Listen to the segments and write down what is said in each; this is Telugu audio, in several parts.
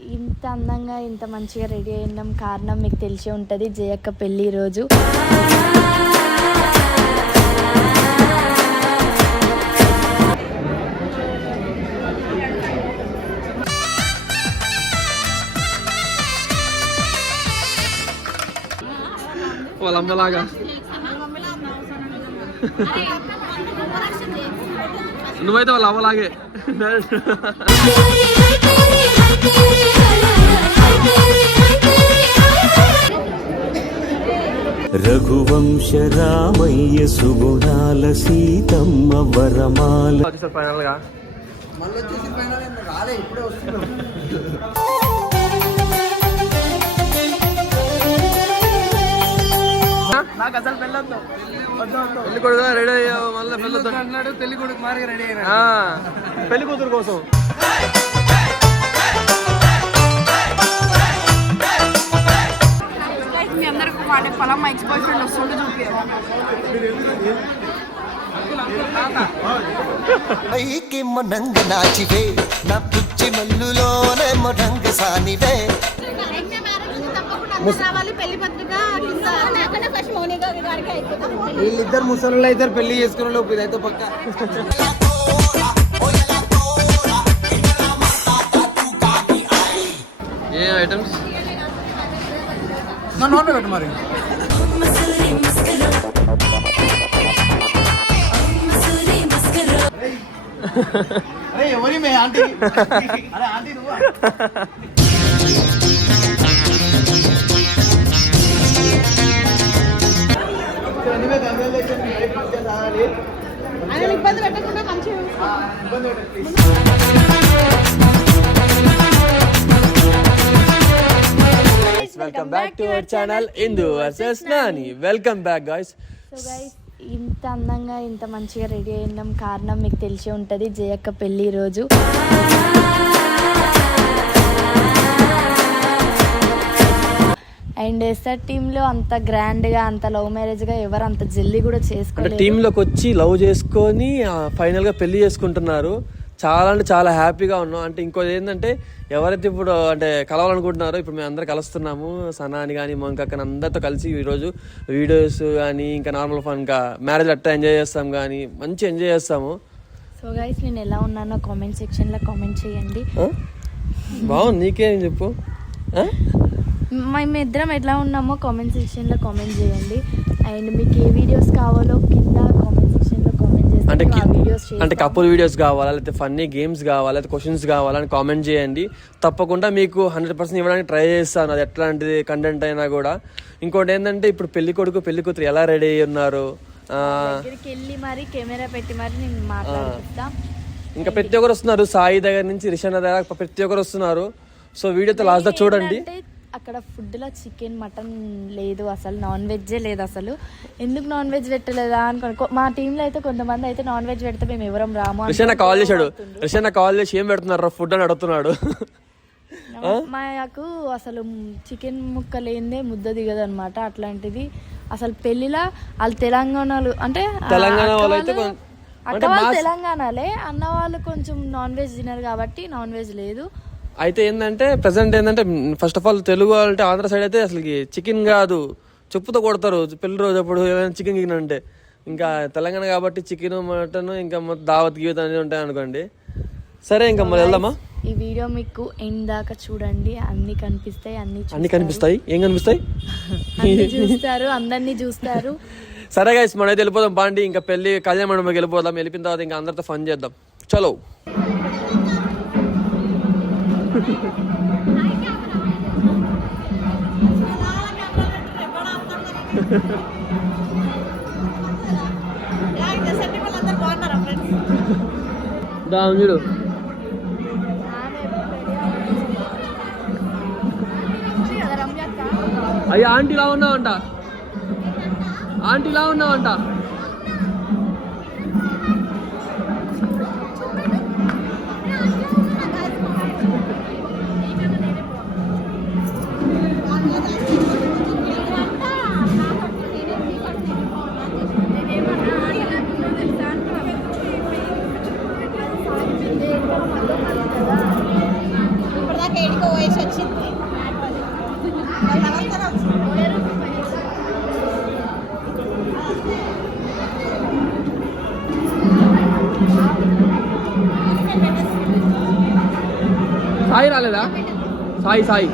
ఇంత అందంగా ఇంత మంచిగా రెడీ అయినాం కారణం మీకు తెలిసే ఉంటుంది జయక్క పెళ్ళి రోజు. వాళ్ళ అమ్మలాగా నువ్వైతే వాళ్ళ అమ్మలాగే రఘువంశ రామయ్య సుగుణాల సీతమ్మ వరమాల. ఫైనల్గా నాకు అసలు పెళ్ళొద్దు. పెళ్ళి కొడుకు రెడీ అయ్యావు మళ్ళీ పెళ్ళి అన్నాడు పెళ్ళి కొడుకు మారిగా రెడీ అయినా పెళ్ళి కూతురు కోసం. వాడే పొలం మా ఎక్స్ బాయ్ ఫ్రెండ్ వస్తుంటే చూపించారు పైకి మొనంగ నాచివే నా పిచ్చి మల్లులోనే మొనంగ సానివే. రావాలి పెళ్ళి పత్రిక కింద ఫస్ట్ మౌనిక గారికి అయిపోతుంది వీళ్ళిద్దరు ముసలు అయితే పెళ్ళి చేసుకున్న లోపు ఇదైతే పక్క. ఏ ఐటమ్స్ నా నాన్ పెట్టు మరి. ఎవరి మే ఆంటీ? అరే ఆంటీ నువ్వా? ఇబ్బంది పెట్టకుండా మంచిగా ఇబ్బంది పెట్టదు welcome back to our channel Indu versus Nani welcome back guys so guys ఇంత అందంగా ఇంత మంచిగా రెడీ అయినాం. కారణం మీకు తెలిసే ఉంటుంది జయక్క పెళ్ళి రోజు. అండ్ ఎస్ఆర్ టీంలో అంత గ్రాండ్గా అంత లవ్ మ్యారేజ్గా ఎవరు అంత జల్దీ కూడా అంటే చేసుకోలేదు. టీంలోకి వచ్చి లవ్ చేసుకొని ఫైనల్గా పెళ్ళి చేసుకుంటున్నారు. చాలా అంటే చాలా హ్యాపీగా ఉన్నాం. అంటే ఇంకోటి ఏంటంటే ఎవరైతే ఇప్పుడు అంటే కలవాలనుకుంటున్నారో ఇప్పుడు మేము అందరం కలుస్తున్నాము. సనాని కానీ మొంకక్కని అందరితో కలిసి ఈరోజు వీడియోస్ కానీ ఇంకా నార్మల్ ఫన్ ఇంకా మ్యారేజ్ అట్టా ఎంజాయ్ చేస్తాం కానీ మంచి ఎంజాయ్ చేస్తాము. సో గైస్ నేను ఎలా ఉన్నానో కామెంట్ సెక్షన్లో కామెంట్ చేయండి? బాగుంది. నీకేం చెప్పు? మేము ఇద్దరం ఎట్లా ఉన్నామో కామెంట్ సెక్షన్లో కామెంట్ చేయండి. అండ్ మీకు ఏ వీడియోస్ కావాలో కింద కామెంట్ అంటే అంటే కపుల్ వీడియోస్ కావాలా లేకపోతే ఫన్నీ గేమ్స్ కావాలా లేకపోతే క్వశ్చన్స్ కావాలా అని కామెంట్ చేయండి. తప్పకుండా మీకు హండ్రెడ్ పర్సెంట్ ఇవ్వడానికి ట్రై చేస్తాను. అది ఎట్లాంటిది కంటెంట్ అయినా కూడా. ఇంకోటి ఏంటంటే ఇప్పుడు పెళ్ళి కొడుకు పెళ్ళి కూతురు ఎలా రెడీ అయ్యి ఉన్నారు? ఆ, దగ్గరికి వెళ్ళి మరి కెమెరా పెట్టి మరి నేను మాట్లాడిస్తా ఇంకా ప్రతి ఒక్కరు వస్తున్నారు. సాయి దగ్గర నుంచి రిషాన దగ్గర ప్రతి ఒక్కరు వస్తున్నారు. సో వీడియోతో లాస్ట్ దా చూడండి. అక్కడ ఫుడ్లో చికెన్ మటన్ లేదు అసలు. నాన్ వెజ్జే లేదు అసలు. ఎందుకు నాన్ వెజ్ పెట్టలేదా కొ- మా టీంలో అయితే కొంతమంది అయితే నాన్ వెజ్ పెడితే మేము ఎవరం రాము అని రిషాన కాల్ చేశాడు. రిషాన కాల్ చేసి ఏం పెడుతున్నారు ఫుడ్ అని అడుగుతున్నాడు. మాకు అసలు చికెన్ ముక్క లేనిదే ముద్ద దిగదు అనమాట అట్లాంటిది. అసలు పెళ్ళిలా వాళ్ళు తెలంగాణలో అంటే తెలంగాణ అక్క వాళ్ళు అయితే తెలంగాణలే అన్న వాళ్ళు కొంచెం నాన్ వెజ్ తినరు కాబట్టి నాన్ వెజ్ లేదు. అయితే ఏంటంటే ప్రజెంట్ ఏంటంటే ఫస్ట్ ఆఫ్ ఆల్ తెలుగు అంటే ఆంధ్ర సైడ్ అయితే అసలు చికెన్ కాదు. చెప్పుతో కొడతారు. పెళ్ళి రోజు అప్పుడు ఏమైనా చికెన్ గికెన్ అంటే ఇంకా తెలంగాణ కాబట్టి చికెన్ మటన్ ఇంకా దావత్ గీవత్ అన్నీ ఉంటాయి అనుకోండి. సరే ఇంకా మరి వెళ్దామా? ఈ వీడియో మీకు ఎండ్ దాకా చూడండి. అన్ని కనిపిస్తాయి అన్ని అన్ని. కనిపిస్తాయి? ఏం కనిపిస్తాయి? చూస్తారు అందరినీ చూస్తారు. సరే గైస్ మనమైతే వెళ్ళిపోదాం. బాండి ఇంకా పెళ్ళి కళ్యాణ మండపంకి వెళ్ళిపోదాం. వెళ్ళిపోయిన తర్వాత ఇంకా అందరితో ఫన్ చేద్దాం. చలో. వాళ్ళందరూ బాగున్నారా ఫ్రెండ్స్ దా చూడు. అయ్యి ఆంటీలా ఉన్నావంట. ఆంటీలా ఉన్నావంట. సాయి సాయి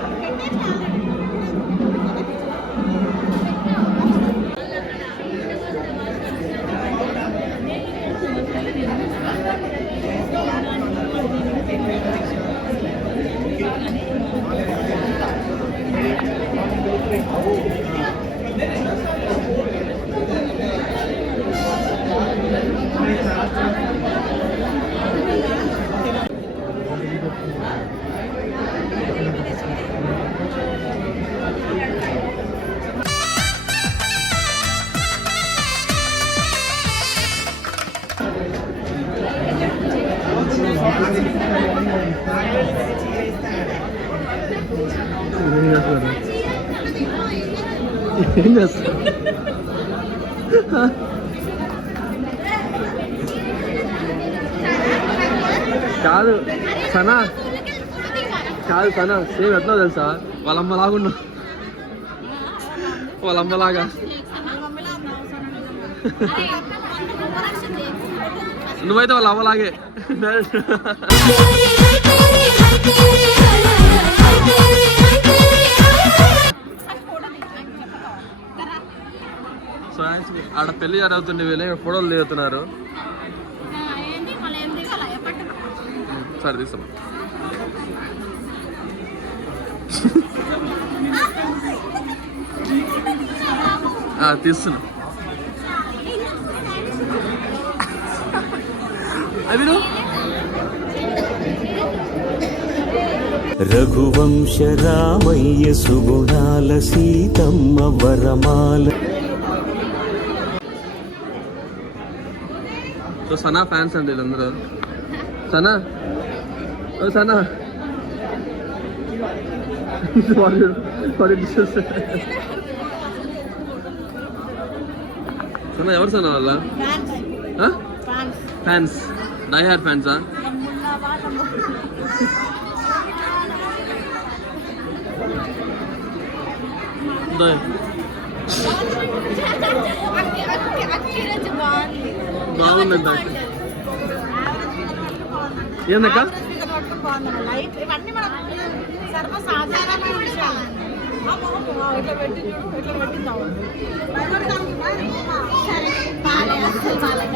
ఏం చేస్తారు కాదు సనా కాదు సనా సేమ్ ఎట్లా తెలుసా వాళ్ళమ్మలాగున్నా వాళ్ళమ్మలాగా నువ్వైతే వాళ్ళ అమ్మలాగే సో ఆడ పెళ్ళి జరుగుతుండే వీళ్ళు ఫోటోలు దిగుతున్నారు. సరే తీస్తాం తీస్తున్నా. అవి రఘువంశ రామయ్య సుగుణాల సీతమ్మ వరమాల సో సనా ఫ్యాన్స్ అండి వీళ్ళందరూ సనా ఓ సనా సనా ఎవరు సనా వాళ్ళ ఫ్యాన్స్ డై హార్ ఫ్యాన్సా అక్కి అక్కి అక్కి రోజు బాగుంది ఏందక్క లైట్ ఇవన్నీ మనం సర్వసాధారణమైన విషయాలు ఇట్లా పెట్టి చూడు ఇట్లా పెట్టిందావు సరే బాలే అసలు బాలే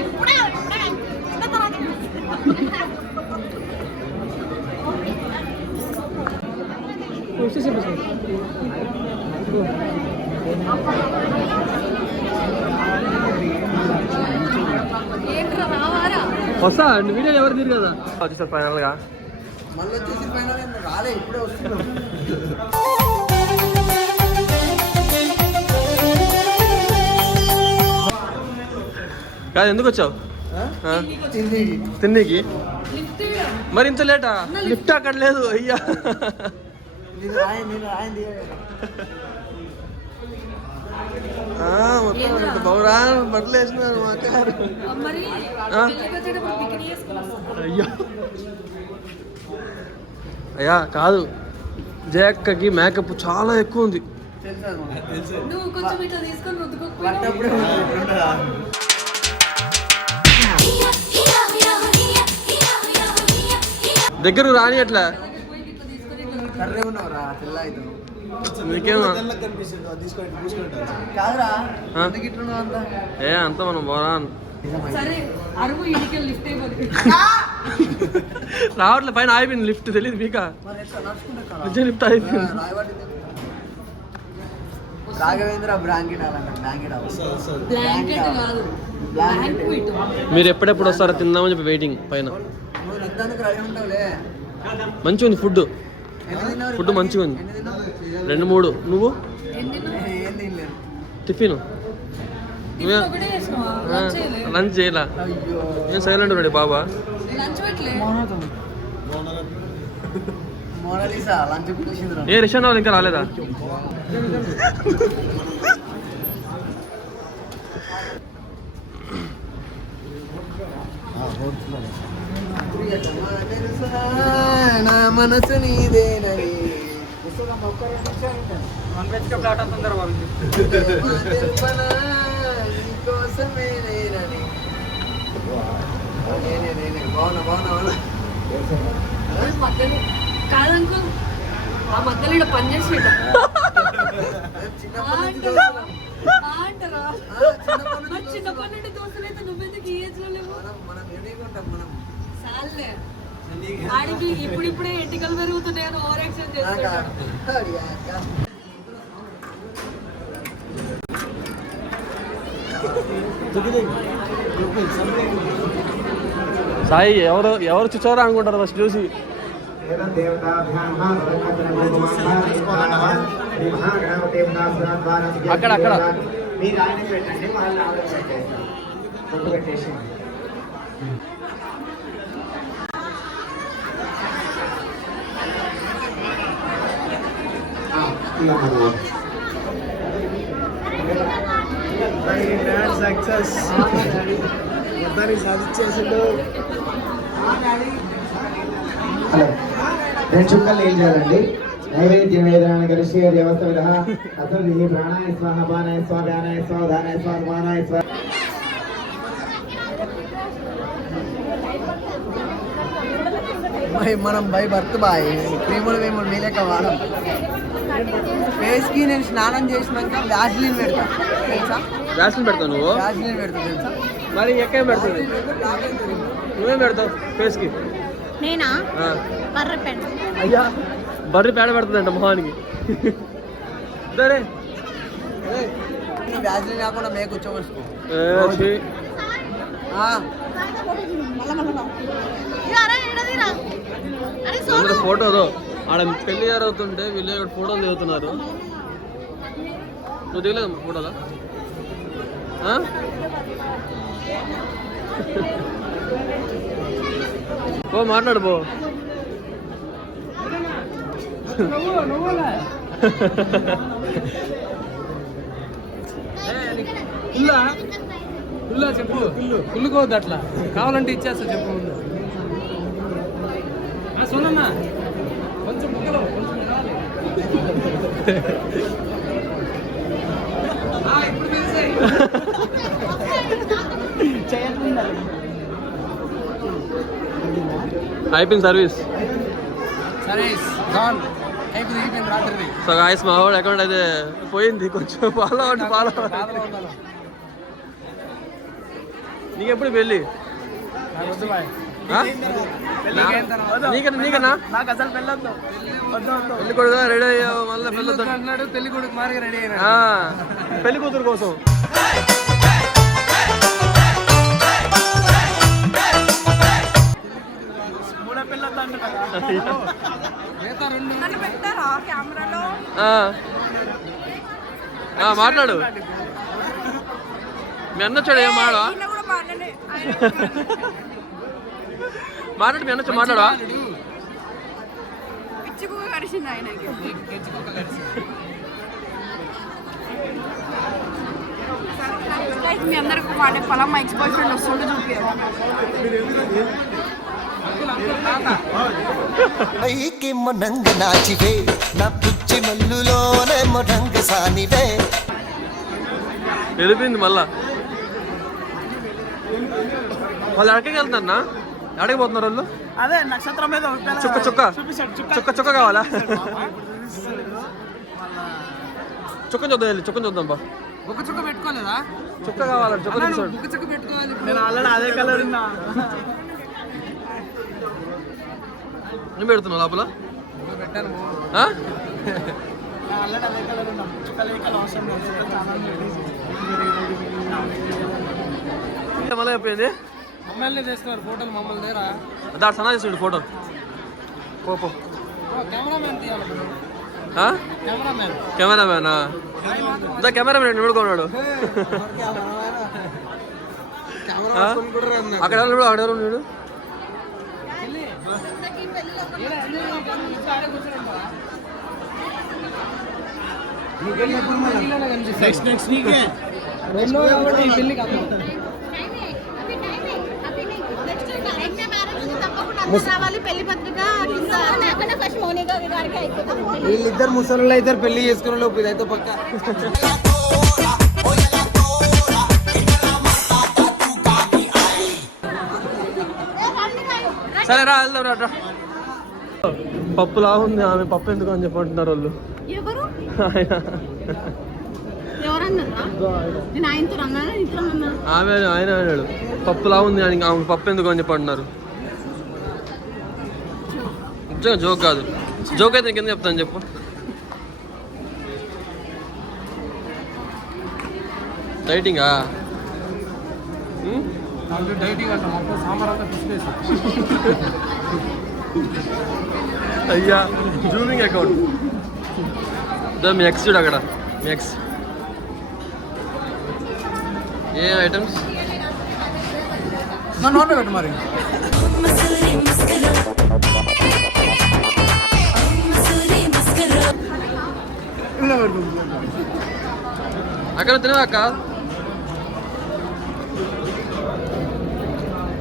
ఇప్పుడే ఇప్పుడే తిన్న వస్తా వీడియో ఎవరు తీరు కదా? వచ్చేసారు ఫైనల్గా మళ్ళీ వచ్చేసి రాలే ఇప్పుడే వస్తున్నాం. కాదు ఎందుకు వచ్చావు? తిన్నీకి మరి ఇంత లేటా? లిఫ్ట్ అక్కడ లేదు అయ్యా నేను రాయి నేను రాయింది ఆ, మొత్తం బౌరా బట్టలు వేసినారు ఆ? అయ్యో. అయ్యా కాదు. జయక్కకి మేకప్ చాలా ఎక్కువ ఉంది. తెలుసా తెలుసు. నువ్వు కొంచెం ఇట్లా తీసుకొని రుద్దుకోకపోయినా? దగ్గర రాని అట్లా ఏ అంత మనం బోరా రావట్లే పైన ఆగిపోయింది లిఫ్ట్ తెలియదు మీకా నిజం లిఫ్ట్ రాఘవేంద్ర బ్లాంకెట్ మీరు ఎప్పుడెప్పుడు వస్తారో తిందామని చెప్పి వెయిటింగ్ పైన. మంచిగా ఉంది ఫుడ్ ఫుడ్ మంచిగా ఉంది రెండు మూడు. నువ్వు? టిఫిన్. లంచ్ చేయలా. ఏం సైలెంట్ ఉన్నాడు బాబా? మోనాలిసా లంచ్ కూర్చుందిరా ఏ రిషన్ వాళ్ళు ఇంకా రాలేదా? నా మనసు నీదేనని తెలుపనా నీకోసమే నేనని నేనే నేనే బాగున్నా బాగున్నా బాగున్నా కాదంకు ఆ మధ్యలో ఇక్కడ పని చేసేట చిన్నప్పటి నుండి దోస్తులు అయితే నువ్వెందుకు ఈ ఏజ్లో లేవు? మనం యూనిక్ ఉంటాం మనం. సార్లే ఆడికి ఇప్పుడిప్పుడే ఎంటికలు పెరుగుతున్నాయని ఓవర్ యాక్షన్ చేస్తున్నాడు. సాయి ఎవరు ఎవరు చూసారో అనుకుంటారు ఫస్ట్ చూసి. అక్కడ, అక్కడ. మీరు ఆయన పెట్టండి వాళ్ళు ఆర్డర్ పెట్టేసి ఫుడ్ పెట్టేసి ఇలా మరి సక్సెస్ మొత్తానికి సాధించేసిండు హలో రెండు చుక్కలు ఏం చేయాలండి నైవేద్యం ఏదైనా కలిసి దేవస్థ విధ అసలు ప్రాణాయ స్వాహ బాణాయ స్వాహ ధ్యానాయ స్వాహ ధానాయ స్వాహ మానాయ స్వాహ బాయ్ మనం బై బర్త్ బాయ్. క్రీములు వేములు మీలేక వాడం ఫేస్కి నేను స్నానం చేసినాక వ్యాజ్లిన్ పెడతా. తెలుసా? వ్యాక్సిన్ పెడతావు నువ్వు? వ్యాజ్లిన్ పెడతా తెలుసా? మరి ఎక్కేం పెడుతుంది నువ్వేం పెడతావు ఫేస్కి నేనా? బర్రె పెన్. అయ్యా బర్రె పేడ పెడుతుందంట మొహానికి. సరే వ్యాజ్లిన్ కాకుండా మేకు కూర్చోవచ్చు ఏ, ఛీ. అందరూ ఫోటోలు ఆడ పెళ్ళి జరుగుతుంటే వీళ్ళు ఇక్కడ ఫోటోలు దిగుతున్నారు. నువ్వు దిగలేదు ఫోటోలా? ఆ? పో మాట్లాడు పో. చెప్పు. పుల్లుకోవద్దు అట్లా. కావాలంటే ఇచ్చేస్తా చెప్పు ముందు. సోనన్నా. కొంచెం ఇప్పుడు. అయిపోయింది సర్వీస్. సరే గాన్ అయిపోయింది అయిపోయింది రాత్రిది. సో గాయస్ మా వాడు అకౌంట్ అయితే పోయింది కొంచెం. ఫాలో అవ్వండి ఫాలో అవ్వండి బాధలో ఉన్నాను నీకు ఎప్పుడు పెళ్ళి? నీకన్నా నీకన్నా? నాకు అసలు పెళ్ళొద్దు. పెళ్ళి కొడుకు రెడీ అయ్యావు మళ్ళీ పెళ్ళి పెళ్ళి అంటున్నాడు పెళ్ళి కొడుకు మారిగా రెడీ అయినా పెళ్ళి కూతురు కోసం. మూడో పెళ్ళొద్దు మాట్లాడు. మీ అన్న వచ్చాడు ఏం మాట్లాడా మాట్లాడు మీ అన్న వచ్చి మాట్లాడా మీ అందరికి వాడే పొలం మా ఎక్స్ బాయ్ ఫ్రెండ్ వస్తుండే చూపించారు పైకి మొనంగ నాచివే నా పుచ్చి మల్లులోనే మొనంగ సానివే. వెళ్ళిపోయింది మళ్ళా. వాళ్ళు ఎక్కడికి వెళ్తున్నా ఎక్కడికి పోతున్నారు వాళ్ళు? అదే నక్షత్రం మీద చుక్క చుక్క. చుక్క. చుక్క కావాలా? చుక్క చూద్దాం వెళ్ళి చుక్క చూద్దాం బా ఒక చుక్క పెట్టుకోలేదా? చుక్క కావాలంట చుక్క ఒక చుక్క పెట్టుకోవాలి. నేను ఆల్రెడీ అదే కలర్ ఉన్నా. ఏం పెడుతున్నావు లోపల? పెట్టాను ఆ? నేను ఆల్రెడీ అదే కలర్ ఉన్నా. చుక్క లేకలు అవసరం లేదు. చుక్క చాలా ఉంది. మళ్ళీ అయిపోయింది ఫోటోలు మమ్మల్ని దాడు సనా చేసిండు ఫోటో. పో పో. కెమెరామెన్ తీయాలి ఇప్పుడు. ఆ? కెమెరామెన్ కెమెరామ్యానా? ఇంత కెమెరామ్యాన్ నిడుకున్నాడు. అక్కడ ఎవరు అక్కడ ఎవరు ఉన్నాడు? నెక్స్ట్ నెక్స్ట్ నీకే. రెండో కాబట్టి పెళ్ళికి అందరూ నెక్స్ట్ మ్యారేజ్ తప్పకుండా అందరూ రావాలి పెళ్ళి పత్రిక కింద నాకన్నా ఫస్ట్ మౌనిక గారికి అయిపోతాం వీళ్ళిద్దరు ముసలు ఇద్దరు పెళ్ళి చేసుకున్న లోపు ఇదైతే పక్క. సరే రా వెళ్దాం రా రా. పప్పు లా ఉంది ఆమె పప్పు ఎందుకు అని చెప్పంటున్నారు వాళ్ళు. ఆమె ఆయన అన్నాడు. పప్పు లా ఉంది అని ఆమె పప్పు ఎందుకు అని చెప్పంటున్నారు నిజంగా జోక్ కాదు. జోక్ అయితే నీకు చెప్తాను చెప్పు. డైటింగా పిసిపేసి అయ్యా జూమింగ్ అకౌంట్ దా మీ ఎక్స్ చూడు అక్కడ మీ ఎక్స్ ఏ ఐటమ్స్ పెట్టు మరి. అక్కడ తినవాక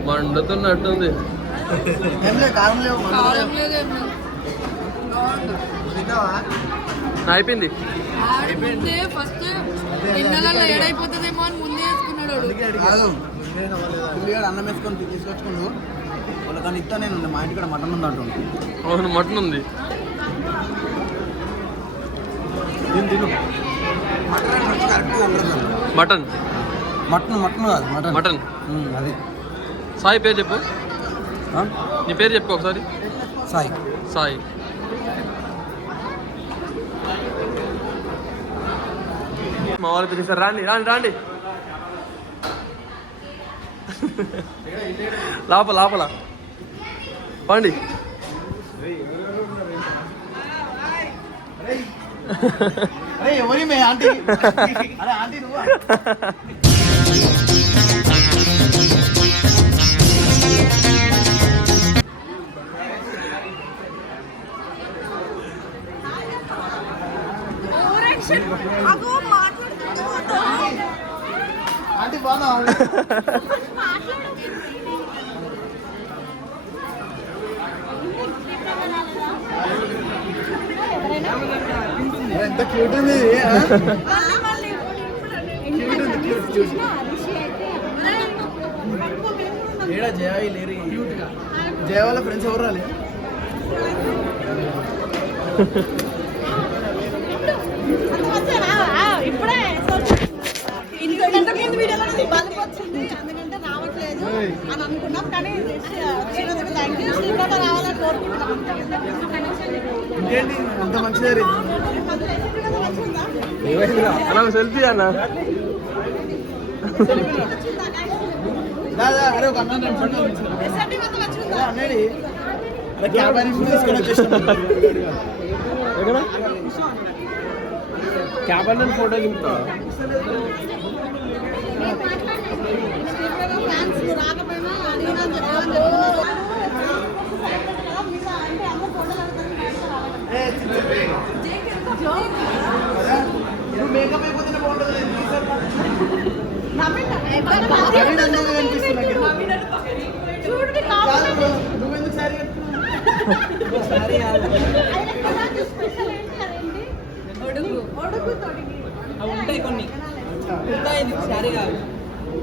మండుతున్నట్టుంది? అయిపోయింది. ఫస్ట్ ఏడైపోతుందేమో అని ముందే వేసుకున్నాడు వాడు. కాదు. పిల్లిగాడు అన్నం వేసుకొని తీసుకొచ్చుకుండు. వాళ్ళకని ఇస్తా నేను మా ఇంటికాడ మటన్ ఉంది అంటుండు అవును మటన్ ఉంది. Mutton mutton? మటన్ మటన్ కాదు మటన్. అది. సాయి పేరు చెప్పు? నీ పేరు చెప్పు ఒకసారి. సాయి. సాయి. మా వాళ్ళు పిలిచారు రాండి రాండి రాండి. లోపల లోపల. పండి. అరే ఎవరి మే ఆంటీ అరే ఆంటీ నువ్వు ఏడా జయ లేరు? జయ వాళ్ళ ఫ్రెండ్స్ ఎవరు రాలే? ఇప్పుడే ఇంతకుముందు వీడియోలో వచ్చింది అందుకంటే రావట్లేదు అని అనుకున్నాం కానీ థ్యాంక్ యూ రావాలని కోరుకుంటున్నాం అంత మంచిగా జరిగింది. అలా సెల్ఫీ అన్న దా, దా, అరే ఒక అన్న రెండు ఫోటోలు తీసుకో. అరే అన్నడి అరే క్యాబ్ అన్న ఫోటో దింపుతా ఫ్యాన్స్ రాకపోయినా అడిగినా చెప్పాలి నువ్వు మేకప్ అయిపోతేనే బాగుంటుంది నవీన్ అందంగా కనిపిస్తున్నాడు. చూడండి కాదు బ్రో, నువ్వెందుకు సారీ సారీ స్పెషల్ ఏంటి అదేంటి ఒడుగు ఒడుగు తొడిగి ఉంటాయి కొన్ని ఉంటాయి ఇది సరే కాదు ఇప్పుడు తినండి. మరి నీ కంగ్రాచులేషన్ చెప్పినా అరే చెప్పిన కంగ్రాచులేషన్ అయిపోయింది ఆయన లైఫ్ సరే ఏం తెచ్చావు ఇప్పుడు పోయినా కదా ఎందుకు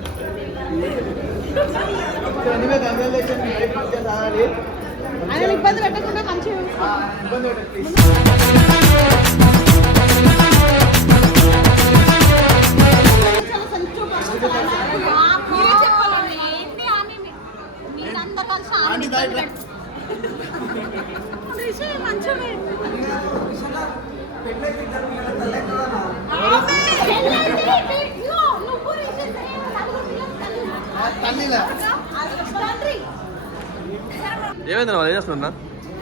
ఆయన ఇబ్బంది పెట్టకుండా మంచిగా ఇబ్బంది ప్లీజ్ చాలా సంచు పడుతుంది. మీరే చెప్పాలండి. ఏంటి ఆమె మీ- మీరంతా కలిసి ఆమెని ఇబ్బంది పెట్ట- రిషి, మంచిగా ఆమె! పెళ్ళైంది, ఇదిగో, నువ్వు రిషి సేమ్ నలుగురు పిల్లలు తల్లి. తల్లిలా అది తండ్రి ఏమైంది వాళ్ళు ఏం చేస్తున్నా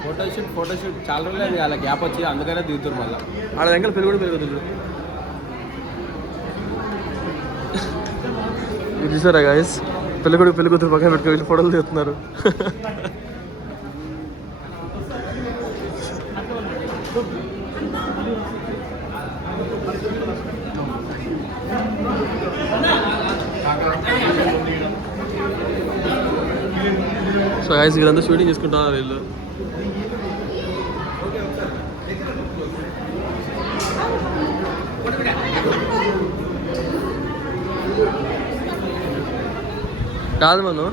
ఫోటోషూట్ ఫోటోషూట్ చాలా రోజులు అలా గ్యాప్ వచ్చి అందుకనే దిగుతారు మళ్ళీ. ఆడ వెంకల పెళ్ళి కూడా పెరుగుతుంది ఇది చూసారా గాయస్ పెళ్ళి కొడుకు పెళ్ళి కూతురు పక్కన పెట్టుకుని వీళ్ళు ఫోటోలు తీస్తున్నారు గాయస్ వీళ్ళంతా షూటింగ్ చేసుకుంటున్నారు వీళ్ళు? కాదు మను.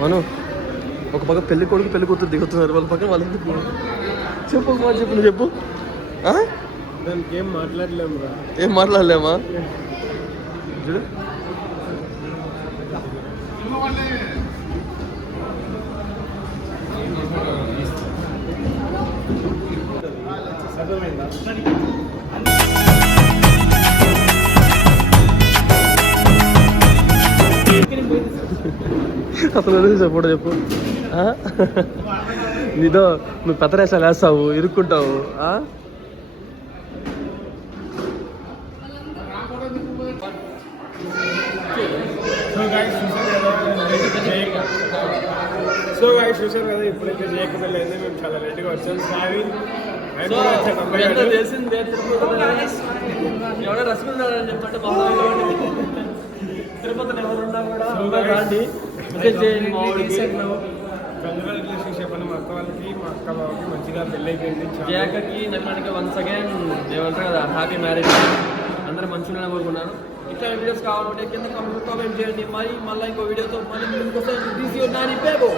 మను ఒక పక్క పెళ్ళి కొడుకు పెళ్ళి కూతురు దిగుతున్నారు. వాళ్ళ పక్కన వాళ్ళు ఎందుకు చెప్పు మాట చెప్పు నువ్వు చెప్పు? దానికి ఏం మాట్లాడలేము ఏం మాట్లాడలేమా? చూడు. అసలు ఎందుకు చెప్పు చెప్పు? నీతో నువ్వు పెత్తరేసాలు వేస్తావు ఇరుక్కుంటావు ఆ? సో గాయస్ చూసారు కదా ఇప్పుడైతే చేయకపోతే మేము చాలా లేట్గా వచ్చాం. ఎంత చేసింది ఎవడో రసుకున్నాడని చెప్పంటే తిరుపతిని ఎవరున్నా కూడా రండి మెసేజ్ చేయండి మా వాడికి అక్క వాళ్ళకి మా అక్క బావకి మంచిగా పెళ్ళి అయిపోయింది. జయాకకి నమ్మడానికి వన్స్ అగైన్ ఏమంటారు కదా హ్యాపీ మ్యారేజ్ అందరూ మంచిగా కోరుకున్నాను ఇట్లా వీడియోస్ కావాలంటే కింద కామెంట్ చేయండి. మరి మళ్ళీ ఇంకో వీడియోతో మళ్ళీ ముందుకు వస్తాను.